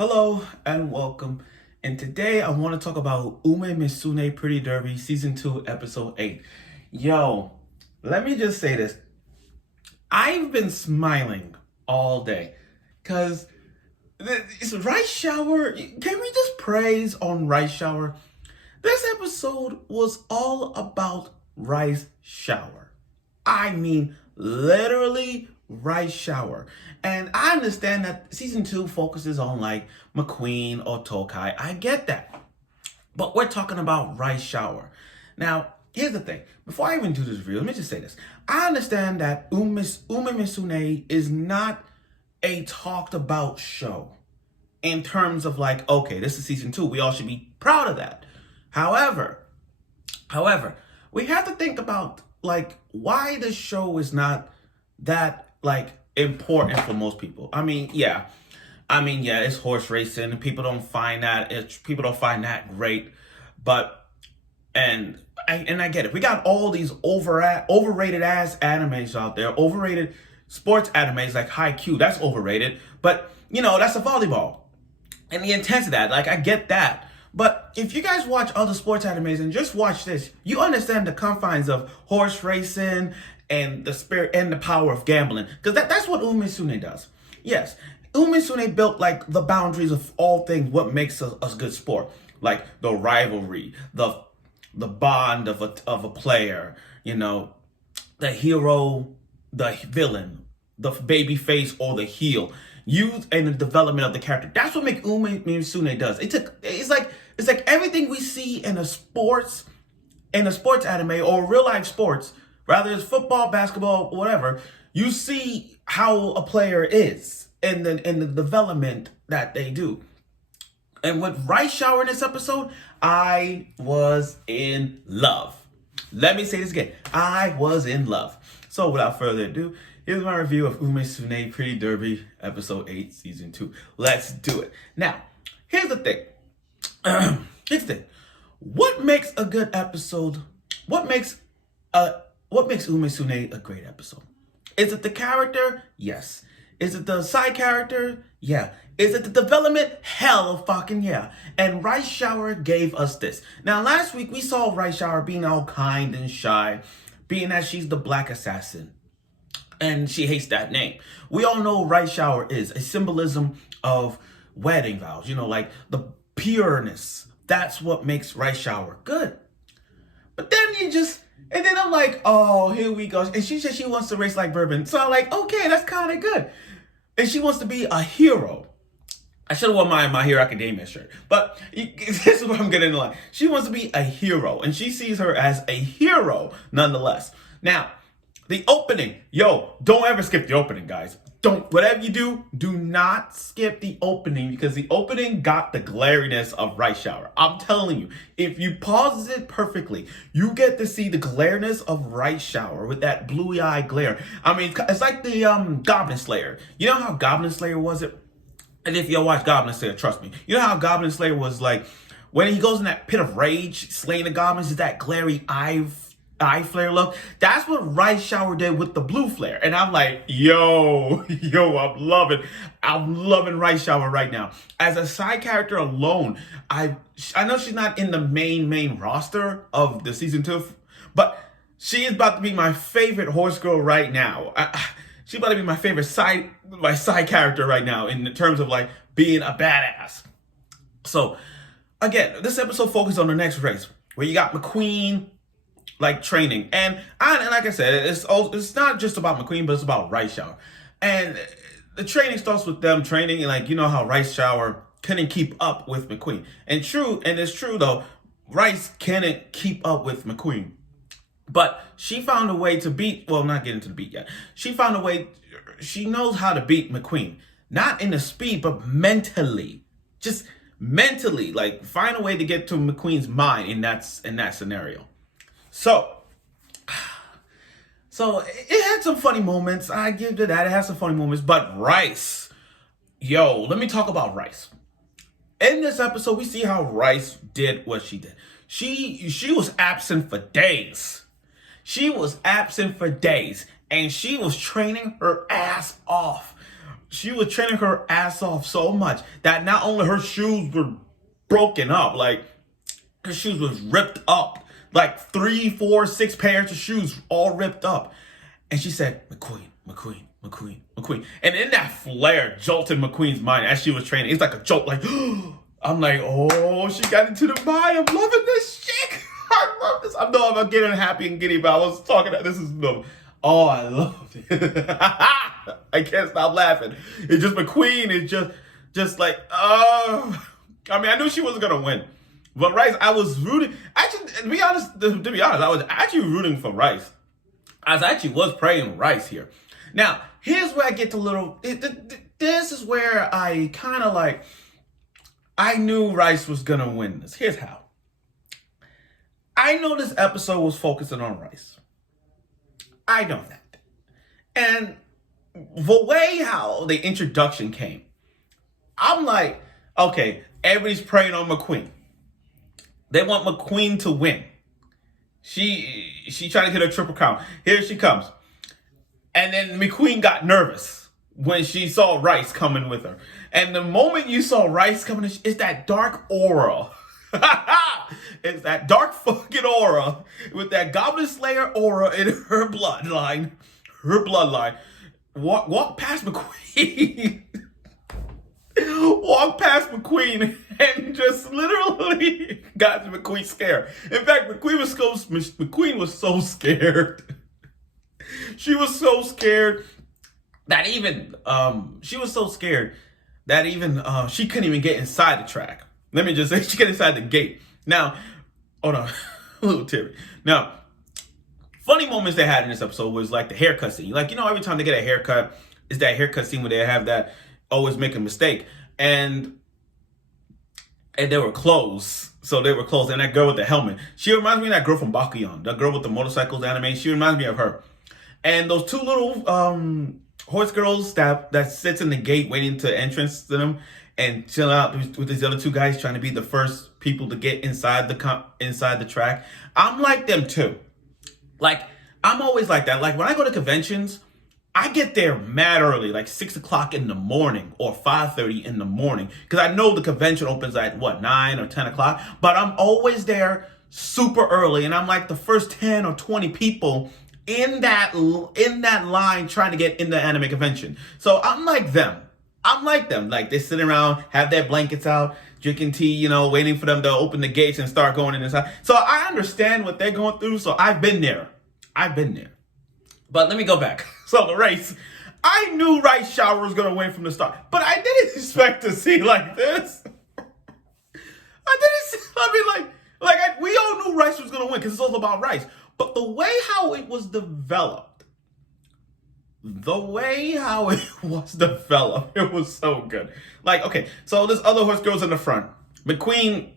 Hello and welcome. And today I want to talk about Umamusume Pretty Derby Season 2, Episode 8. Yo, let me just say this. I've been smiling all day because it's Rice Shower. Can we just praise on Rice Shower? This episode was all about Rice Shower. I mean, literally Rice Shower. And I understand that season 2 focuses on like McQueen or Tokai. I get that. But we're talking about Rice Shower. Now, here's the thing. Before I even do this review, let me just say this. I understand that Umamusume is not a talked about show in terms of like, okay, this is season 2. We all should be proud of that. However, we have to think about like why the show is not that like important for most people. I mean, yeah, it's horse racing. People don't find that great, but I get it. We got all these overrated ass animes out there, overrated sports animes like Haikyuu. That's overrated, but you know that's a volleyball, and the intent of that, like I get that. But if you guys watch other sports animes and just watch this, you understand the confines of horse racing and the spirit and the power of gambling. Because that's what Umamusume does. Yes, Umamusume built like the boundaries of all things what makes a good sport. Like the rivalry, the bond of a player, you know, the hero, the villain, the baby face or the heel. Youth and the development of the character. That's what make Umamusume does. It's like everything we see in a sports anime or real life sports, rather it's football, basketball, whatever. You see how a player is in the development that they do. And with Rice Shower in this episode, I was in love. Let me say this again. I was in love. So without further ado, here's my review of Umamusume Pretty Derby Episode 8, Season 2. Let's do it. Now, here's the thing. What makes a good episode? What makes Umamusume a great episode? Is it the character? Yes. Is it the side character? Yeah. Is it the development? Hell fucking yeah. And Rice Shower gave us this. Now, last week we saw Rice Shower being all kind and shy, being that she's the black assassin. And she hates that name. We all know Rice Shower is a symbolism of wedding vows. You know, like the pureness. That's what makes Rice Shower good. But then and then I'm like, oh, here we go. And she said she wants to race like bourbon. So I'm like, okay, that's kind of good. And she wants to be a hero. I should have worn my Hero Academia shirt. But this is what I'm getting like. She wants to be a hero. And she sees her as a hero nonetheless. Now, the opening. Yo, don't ever skip the opening, guys. Whatever you do not skip the opening because the opening got the glariness of Rice Shower. I'm telling you, if you pause it perfectly, you get to see the glariness of Rice Shower with that bluey eye glare. I mean, it's like the Goblin Slayer. You know how Goblin Slayer was it? And if you watch Goblin Slayer, trust me, you know how Goblin Slayer was like when he goes in that pit of rage, slaying the goblins, is that glary eye flare look. That's what Rice Shower did with the blue flare. And I'm like, yo, I'm loving Rice Shower right now. As a side character alone, I know she's not in the main roster of the season 2, but she is about to be my favorite horse girl right now. She's about to be my favorite side character right now in terms of like being a badass. So again, this episode focused on the next race where you got McQueen like training, and like I said, it's not just about McQueen, but it's about Rice Shower. And the training starts with them training, and like you know how Rice Shower couldn't keep up with McQueen, and it's true though, Rice couldn't keep up with McQueen, but she found a way to beat. Well, not getting to the beat yet. She found a way. She knows how to beat McQueen, not in the speed, but mentally, just mentally, like find a way to get to McQueen's mind in that scenario. So it had some funny moments. I give it that. It had some funny moments. But Rice, yo, let me talk about Rice. In this episode, we see how Rice did what she did. She was absent for days. And she was training her ass off. she was training her ass off so much that not only her shoes were broken up, like her shoes was ripped up, like 3, 4, 6 pairs of shoes all ripped up. And she said, McQueen, McQueen, McQueen, McQueen. And in that flare jolted McQueen's mind as she was training. It's like a jolt, like, I'm like, oh, she got into the mind. I'm loving this chick. I love this. I know I'm getting happy and giddy, but I was talking, this is no. Oh, I loved it. I can't stop laughing. It's just McQueen is just like, oh. I mean, I knew she wasn't gonna win, but Rice, I was rooting. Actually, to be honest, I was actually rooting for Rice. I was praying Rice here. Now, here's where I get to this is where I kind of like, I knew Rice was gonna win this. Here's how. I know this episode was focusing on Rice. I know that. And the way how the introduction came, I'm like, okay, everybody's praying on McQueen. They want McQueen to win. She tried to get a triple crown. Here she comes. And then McQueen got nervous when she saw Rice coming with her. And the moment you saw Rice coming, it's that dark aura. It's that dark fucking aura with that Goblin Slayer aura in her bloodline. Her bloodline. Walk past McQueen. Walk past McQueen and just literally got McQueen scared. In fact, McQueen was so scared. She was so scared that even she couldn't even get inside the track. Let me just say, she got inside the gate. Now, hold on, a little teary. Now, funny moments they had in this episode was like the haircut scene. Like, every time they get a haircut, it's that haircut scene where they have that always make a mistake. And they were close. So they were close. And that girl with the helmet, she reminds me of that girl from Bakuyan, that girl with the motorcycles anime. She reminds me of her. And those two little horse girls that sits in the gate waiting to entrance to them and chill out with these other two guys trying to be the first people to get inside the track. I'm like them too. Like, I'm always like that. Like, when I go to conventions, I get there mad early, like 6 o'clock in the morning or 5:30 in the morning. Because I know the convention opens at 9 or 10 o'clock. But I'm always there super early. And I'm like the first 10 or 20 people in that line trying to get in the anime convention. So I'm like them. Like, they sit around, have their blankets out, drinking tea, waiting for them to open the gates and start going in inside. So I understand what they're going through. So I've been there. But let me go back. So the race, I knew Rice Shower was going to win from the start. But I didn't expect to see like this. We all knew Rice was going to win because it's all about Rice. But the way how it was developed, it was so good. Like, okay, so this other horse girl's in the front. McQueen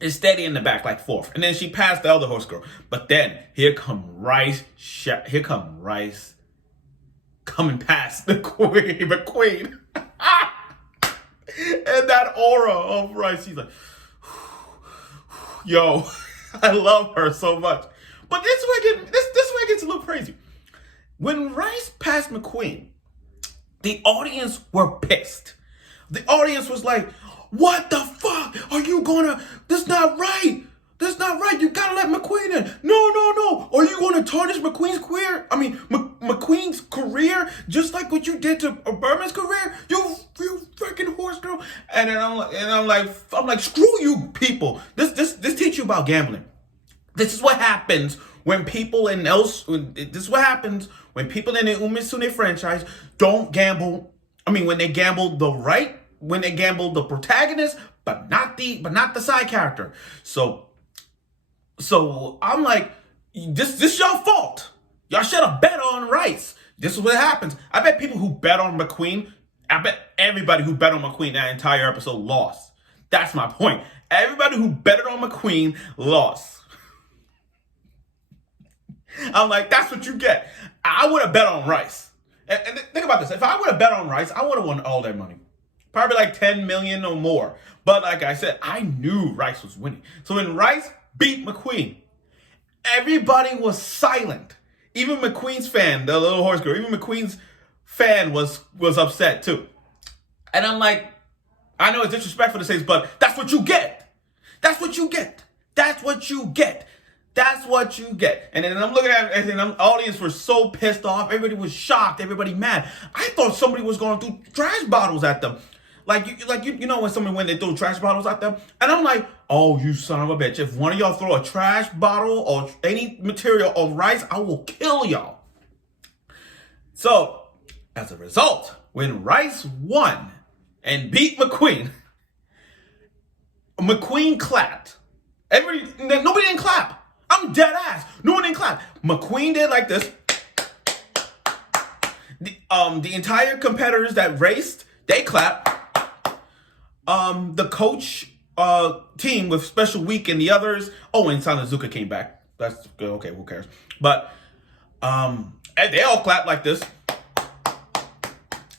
is steady in the back, like fourth. And then she passed the other horse girl. But then, here come Rice coming past the McQueen. And that aura of Rice, she's like, yo, I love her so much. But this is where it gets a little crazy. When Rice passed McQueen, the audience were pissed. The audience was like, what the fuck? Are you gonna, that's not right. You gotta let McQueen in. No. Are you gonna tarnish McQueen's McQueen's career just like what you did to Berman's career? You freaking horse girl. And then I'm like, screw you people. This teach you about gambling. This is what happens when people in the Umamusume franchise don't gamble. When they gamble the protagonist, but not the side character. So I'm like, this y'all fault. Y'all should have bet on Rice. This is what happens. I bet people who bet on McQueen, I bet everybody who bet on McQueen that entire episode lost. That's my point. Everybody who betted on McQueen lost. I'm like, that's what you get. I would have bet on Rice. And think about this. If I would have bet on Rice, I would have won all that money. Probably like 10 million or more. But like I said, I knew Rice was winning. So when Rice beat McQueen, everybody was silent. Even McQueen's fan, the little horse girl, even McQueen's fan was upset too. And I'm like, I know it's disrespectful to say this, but that's what you get. That's what you get. That's what you get. That's what you get. And then I'm looking at it, and the audience were so pissed off. Everybody was shocked. Everybody mad. I thought somebody was going to throw trash bottles at them. You know when they throw trash bottles at them? And I'm like, oh, you son of a bitch. If one of y'all throw a trash bottle or any material on Rice, I will kill y'all. So, as a result, when Rice won and beat McQueen clapped. Nobody didn't clap. I'm dead ass. No one didn't clap. McQueen did like this. The entire competitors that raced, they clapped. The coach team with Special Week and the others. Oh, and Sanazuka came back. That's good. Okay, who cares? But and they all clapped like this.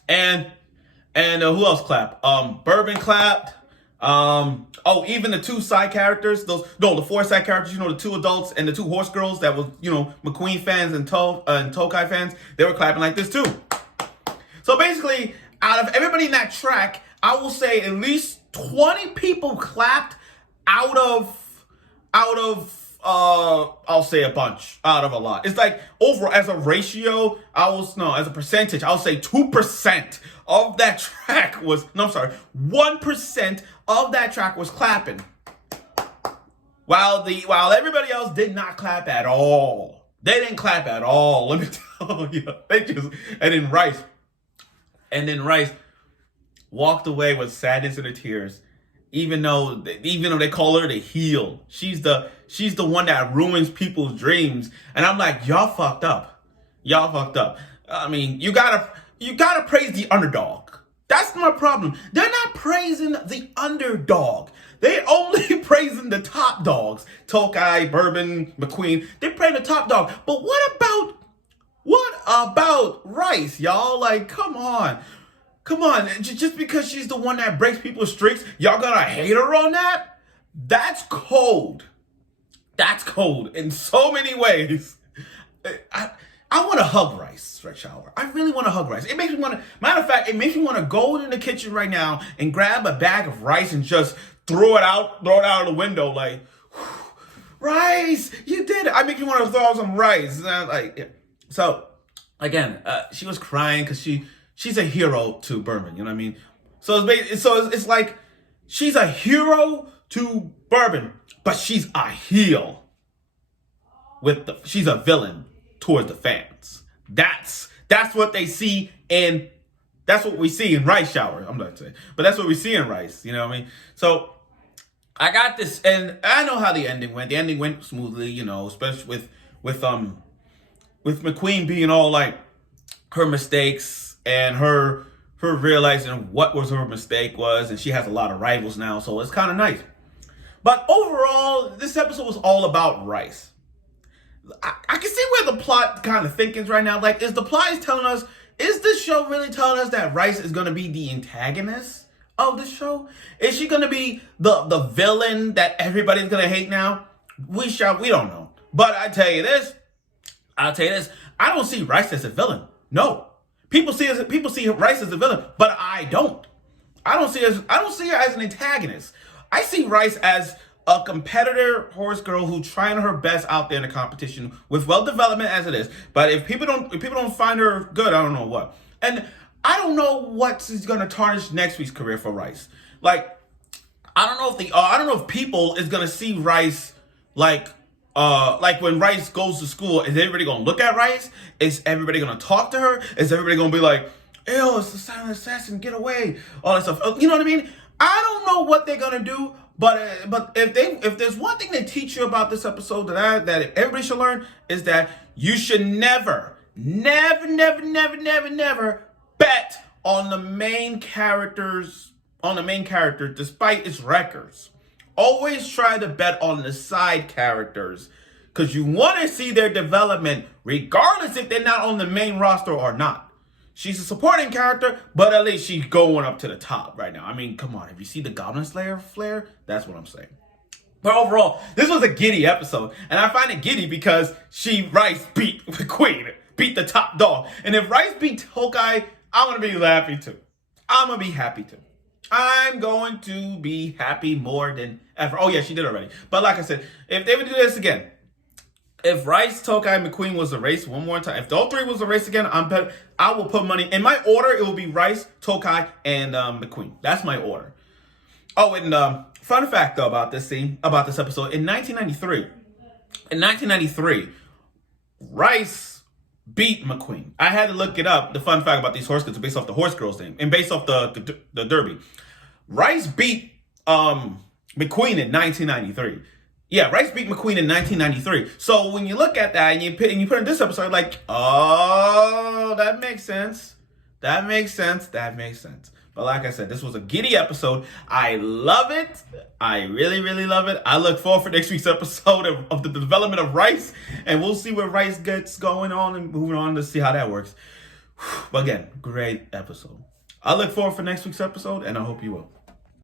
And who else clapped? Bourbon clapped. Even the two side characters, the four side characters, the two adults and the two horse girls that was, McQueen fans and Tokai fans, they were clapping like this too. So basically, out of everybody in that track, I will say at least 20 people clapped out of I'll say a bunch out of a lot. It's like over as a ratio, as a percentage, I'll say 2% of that track was 1% of that track was clapping. While everybody else did not clap at all. They didn't clap at all. Let me tell you. And then Rice walked away with sadness in her tears. Even though they call her the heel, she's the one that ruins people's dreams. And I'm like, y'all fucked up. Y'all fucked up. I mean, you gotta praise the underdog. That's my problem. They're not praising the underdog. They only praising the top dogs. Tokai, Bourbon, McQueen. They praise the top dog. But what about Rice, y'all? Like, come on. Come on, just because she's the one that breaks people's streaks, y'all gonna hate her on that? That's cold. That's cold in so many ways. I want to hug Rice right shower. I really want to hug Rice. It makes me want to, matter of fact, it makes me want to go in the kitchen right now and grab a bag of rice and just throw it out of the window like, Rice, you did it. I make you want to throw out some rice. So, again, she was crying because she's a hero to Bourbon, you know what I mean? So it's like she's a hero to Bourbon, but she's a heel she's a villain towards the fans. That's what they see, and that's what we see in Rice shower. I'm not saying, but that's what we see in Rice, you know what I mean? So I got this, and I know how the ending went. The ending went smoothly, especially with McQueen being all like her mistakes and her realizing what was her mistake was, and she has a lot of rivals now, so it's kind of nice. But overall, this episode was all about Rice. I can see where the plot kind of thinkings right now. Like, is this show really telling us that Rice is going to be the antagonist of the show? Is she going to be the villain that everybody's going to hate now? We don't know. But I'll tell you this, I don't see Rice as a villain. No. People see Rice as a villain, but I don't. I don't see her as an antagonist. I see Rice as a competitor horse girl who's trying her best out there in the competition with development as it is. But if people don't find her good, I don't know what. And I don't know what is going to tarnish next week's career for Rice. Like, I don't know if people is going to see Rice like when Rice goes to school. Is everybody going to look at Rice? Is everybody going to talk to her? Is everybody going to be like, ew, it's the silent assassin, get away, all that stuff. You know what I mean? I don't know what they're going to do. But if there's one thing they teach you about this episode that everybody should learn, is that you should never bet on the main character despite its records. Always try to bet on the side characters, because you want to see their development regardless if they're not on the main roster or not. She's a supporting character, but at least she's going up to the top right now. I mean, come on. If you see the Goblin Slayer flare, that's what I'm saying. But overall, this was a giddy episode. And I find it giddy because Rice beat McQueen, beat the top dog. And if Rice beat Hawkeye, I'm going to be laughing too. I'm going to be happy too. I'm going to be happy more than ever. Oh, yeah, she did already. But like I said, if they would do this again, if Rice, Tokai, and McQueen was a race one more time, if all three was a race again, I will put money. In my order, it will be Rice, Tokai, and McQueen. That's my order. Oh, and fun fact, though, about this episode, in 1993, Rice beat McQueen. I had to look it up. The fun fact about these horse kids is based off the horse girl's name and based off the Derby. Rice beat McQueen in 1993. Yeah, Rice beat McQueen in 1993. So when you look at that and you put in this episode, like, oh, that makes sense. That makes sense. But like I said, this was a giddy episode. I love it. I really, really love it. I look forward for next week's episode of the development of Rice. And we'll see where Rice gets going on and moving on to see how that works. But again, great episode. I look forward for next week's episode, and I hope you will.